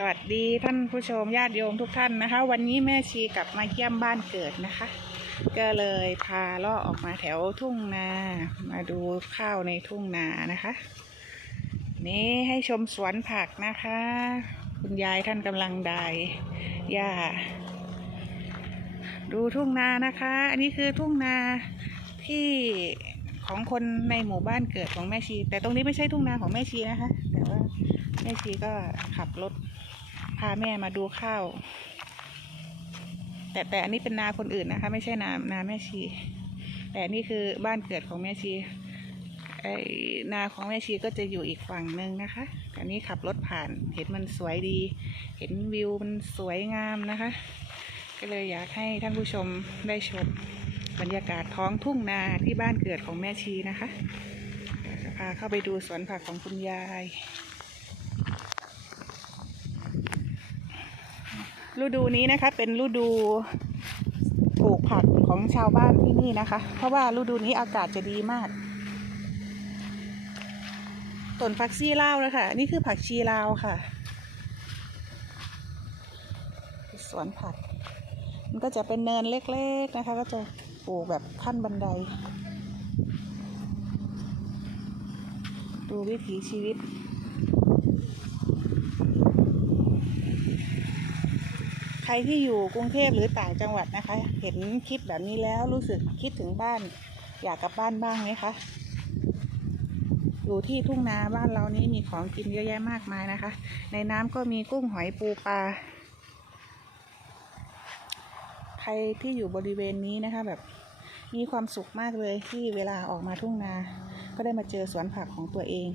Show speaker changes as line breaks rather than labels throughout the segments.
สวัสดีท่านผู้ชมญาติโยมทุกท่านนะคะ วันนี้แม่ชีกลับมาเยี่ยมบ้านเกิดนะคะ ก็เลยพาล่อออกมาแถวทุ่งนา มาดูข้าวในทุ่งนานะคะ นี่ให้ชมสวนผักนะคะ คุณยายท่านกำลังดายหญ้าดูทุ่งนานะคะ อันนี้คือทุ่งนาที่ของคนในหมู่บ้านเกิดของแม่ชี แต่ตรงนี้ไม่ใช่ทุ่งนาของแม่ชีนะคะ แต่ว่าแม่ชีก็ขับรถ พาแม่มาดูข้าว แต่แต่อันนี้เป็นนาคนอื่นนะคะ ไม่ใช่นานาแม่ชี แต่นี่คือบ้านเกิดของแม่ชีไอ้นาของแม่ชีก็จะอยู่อีกฝั่งหนึ่งนะคะแต่นี้ขับรถผ่านเห็นมันสวยดี เห็นวิวมันสวยงามนะคะ ก็เลยอยากให้ท่านผู้ชมได้ชมบรรยากาศท้องทุ่งนาที่บ้านเกิดของแม่ชีนะคะจะพาเข้าไปดูสวนผักของคุณยาย ฤดูนี้นะคะ เป็นฤดูปลูกผักของชาวบ้านที่นี่นะคะ เพราะว่าฤดูนี้อากาศจะดีมากต้นผักชีลาวแล้วค่ะนี่คือผักชีลาวค่ะ สวนผัก มันก็จะเป็นเนินเล็ก ๆนะคะ ก็จะปลูกแบบขั้นบันได ดูวิถีชีวิต ใครที่อยู่กรุงเทพหรือต่างจังหวัดนะคะ เห็นคลิปแบบนี้แล้วรู้สึกคิดถึงบ้าน อยากกลับบ้านบ้างไหมคะ อยู่ที่ทุ่งนาบ้านเรานี้มีของกินเยอะแยะมากมายนะคะ ในน้ำก็มีกุ้งหอยปูปลาใครที่อยู่บริเวณนี้นะคะแบบมีความสุขมากเลยที่เวลาออกมาทุ่งนา ก็ได้มาเจอสวนผักของตัวเอง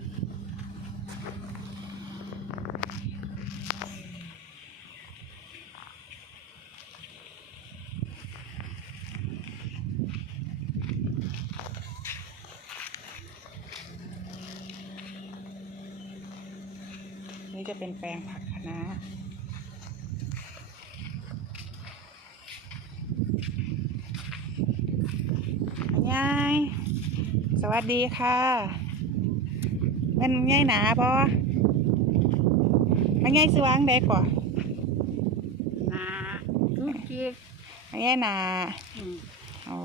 นี่จะเป็นแปลงผักคะน้ายายสวัสดีค่ะเป็นยายหนาปะมันยายสว่างได้ก่อ
นาทุกที
มันยายหนา
อืม
โอ้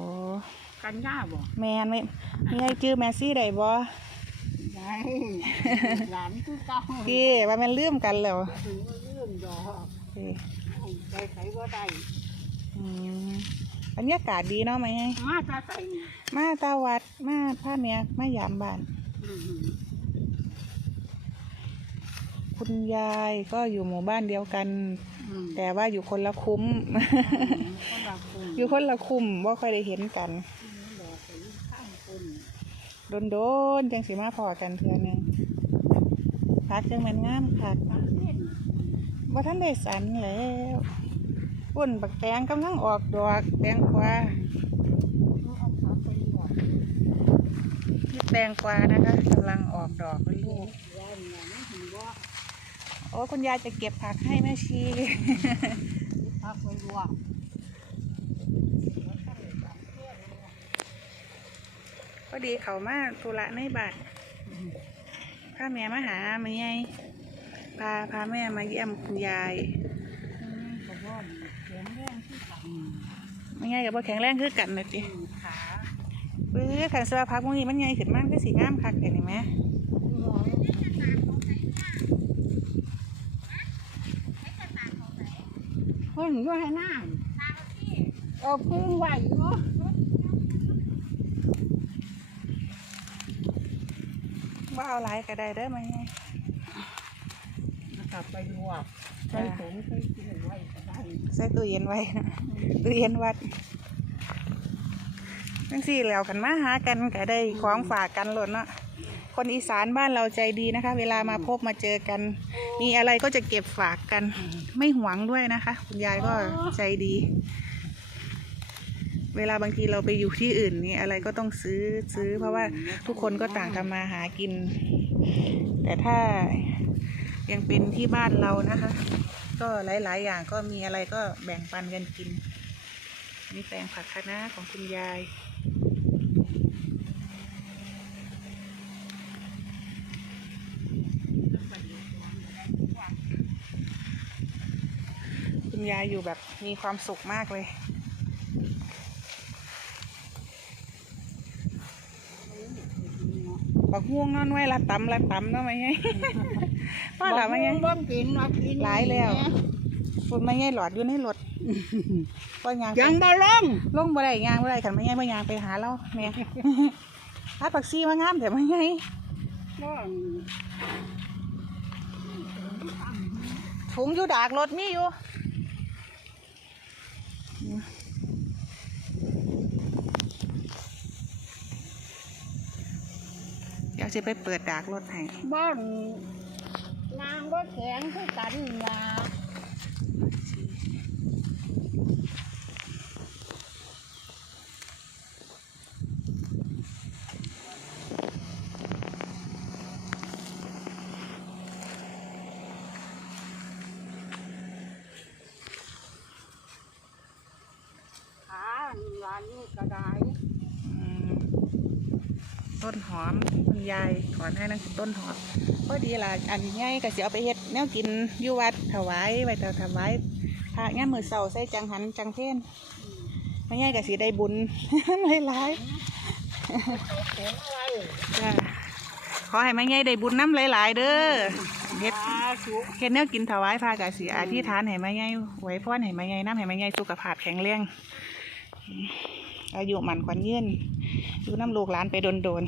กันย่าบ่
แมนไม่ไม่ยายจื้อแมซี่ได้บ่
ได้หลานคือเก่า
พี่ว่าแมันลืมกันแล้ว
ถึงเรื่องดอก
พี่
ใจใส่ก็ได้
อืมบรรยากาศดีเนาะไหมยาย
มาตาใส่นี่
มาตาวัดมาผ้าเมียมายามบ้าน
อืม
คุณยายก็อยู่หมู่บ้านเดียวกัน
อืม
แต่ว่าอยู่คนละคุ้ม
คนละคน
อยู่คนละคุ้มว่าค่อยได้เห็นกัน
ดอกไปอยู่ข้างคน
โดนโดนๆจังสีมาพอกันเทือหนึงพักจังมันงามผักว่าท่านได้สันแล้วปุ่นบักแตงกำลังออกดอกแตงกวา
เอาขาไปหยอด
นี่แตงกวานะคะกำลังออกดอกเป็นลูก
ย
โอ้คุณยายจะเก็บผักให้แม่ชี
พักไปรวม
อดีเขามาธุระในบ้านพาแม่มาหามาไงพาพาแม่มาเยี่ยมคุณยาย
ก็ว่าเสียงแรงที่ขัง
ไม่ไงกับว่าแข็งแรงคือกันนะจิ
ขา
ปื้อขันเสื้อพักพวกนี้มันไงขึ้นมากก็สีงามคักเห็นไหม
คนอยู่ให้น้ำเอาพึ่งไหวอยู่
ว่าเอาหลายก็ได้เด้อมไง
กลับไปรวมใส่ถุงใส่ถุงไว้ก็ได้
ใส่ตู้เย็นไว้นะตู้เย็นวัดทั้งสี่แล้วกันมาหากันก็ได้ของฝากกันหล่นเนาะคนอีสานบ้านเราใจดีนะคะ เวลามาพบมาเจอกัน มีอะไรก็จะเก็บฝากกัน ไม่หวงด้วยนะคะ คุณยายก็ใจดี เวลาบางทีเราไปอยู่ที่อื่นนี่อะไรก็ต้องซื้อซื้อ เพราะว่าทุกคนก็ต่างทำมาหากิน แต่ถ้ายังเป็นที่บ้านเรานะคะ ก็หลาย ๆ อย่างก็มีอะไรก็แบ่งปันกันกินนี่แปลงผักคะน้าของคุณยายคุณยายอยู่แบบมีความสุขมากเลย บักม่วงนอนไว้ละตำละตำเนาะไหมไงป้าหล่ะไหมไง
บ่กินว่ากิน
หลายแล้วคนไม่ไงหลอดอยู่ในรถป้ายาง
ยังบ่ลง
ลงบ่ได้ยางบ่ได้กันไม่ไงบ่ยางไปหาเราแม่ถ้าปักซี่มางามแต่ไม่ไง
บ่
ถุงอยู่ดากรถมีอยู่เดี๋ ยวจะไปเปิดดากรถให้
บ่นนางบ่แข็งคือกันล่ะขาหลานนี่ก็ได้
ต้นหอมคุณยายถอนให้นั่นคือต้นหอมพอดีล่ะอันใหญ่ก็สิเอาไปเฮ็ดแนวกินอยู่วัดถวายไว้แต่ถวายพระย่ามมือเสาใส่จังหันจังเพนไม่ใหญ่ก็สิได้บุญหลาย
เข็งอะไร
ๆจ้ะขอให้แม่ใหญ่ได้บุญน้ำหลาย ๆ เด้อเฮ็ดเฮ็ดแนวกินถวายพระกสิอธิษฐานให้แม่ใหญ่ไว้พรให้แม่ใหญ่น้ำให้แม่ใหญ่สุขภาพแข็งแรง อายุมันขวัญยืนอยู่น้ำลูกหลานไปโดน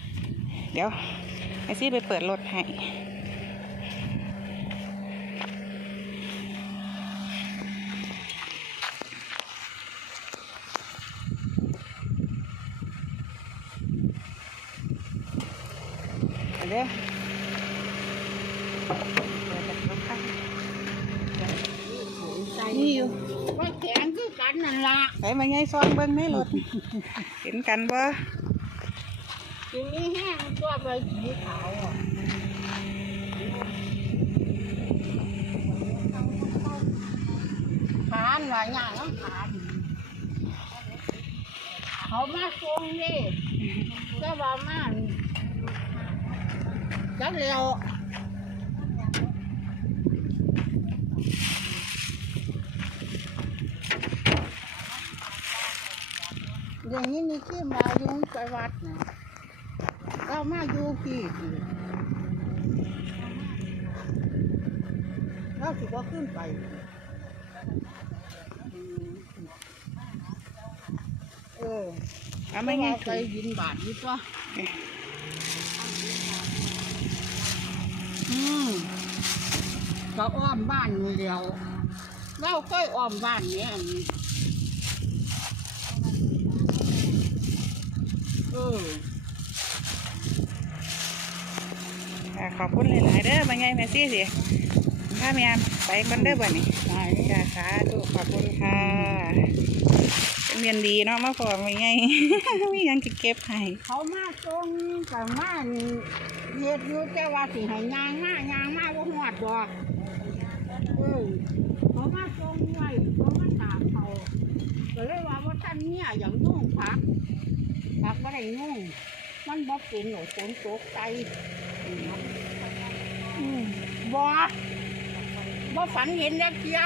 ๆเดี๋ยวไอซี่ไปเปิดรถให้เอาเด้อเปิดจากรถข้าง
ใจ
นี่อยู่
ว่าแข็งคือ กันนั่นล่ะ
ไปมาไงซองเบิ้งในรถเห็นกันบ่
ทีนี้แห้งตัวใบสีขาวอะขานว่าอย่างน้ำขานเขามาทรงนี่ก็ว่ามาจักเร็ว อย่างนี้นี่ที่มายุงไปวัดนะเรามาอยู่กี่เราสิว่าขึ้นไปเออ
เอาไม่ไง
ใจยินบาทนี่ตัวอืมก็อ้อมบ้านอยู่เดียวเราก็อ้อมบ้านเนี้ยเออ
อ่า ขอบคุณหลายๆเด้อมาไงแม่ซี่สิถ้าแม่ไปก่อนเด้อบ่นี่
ใช่
จ้าสาธุขอบคุณค่ะเป็นเรียนดีเนาะมาพอมาไงมียังจะเก็บให้
เขามาตรงกับมาเฮ็ดอยู่แต่ว่าสิให้ยางมายางมาว่าหอดดอกเออเขามาตรงไว้เขามาตากเขาก็เลยว่าว่าท่านเนี่ยอย่างนุ่งพัก พักไม่ได้นุ่งมันบ่เป็นหนูฝนตกใจอืมบ่บ่ฝันเห็นแล้วเทีย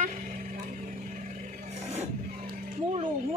หมูลูกหมู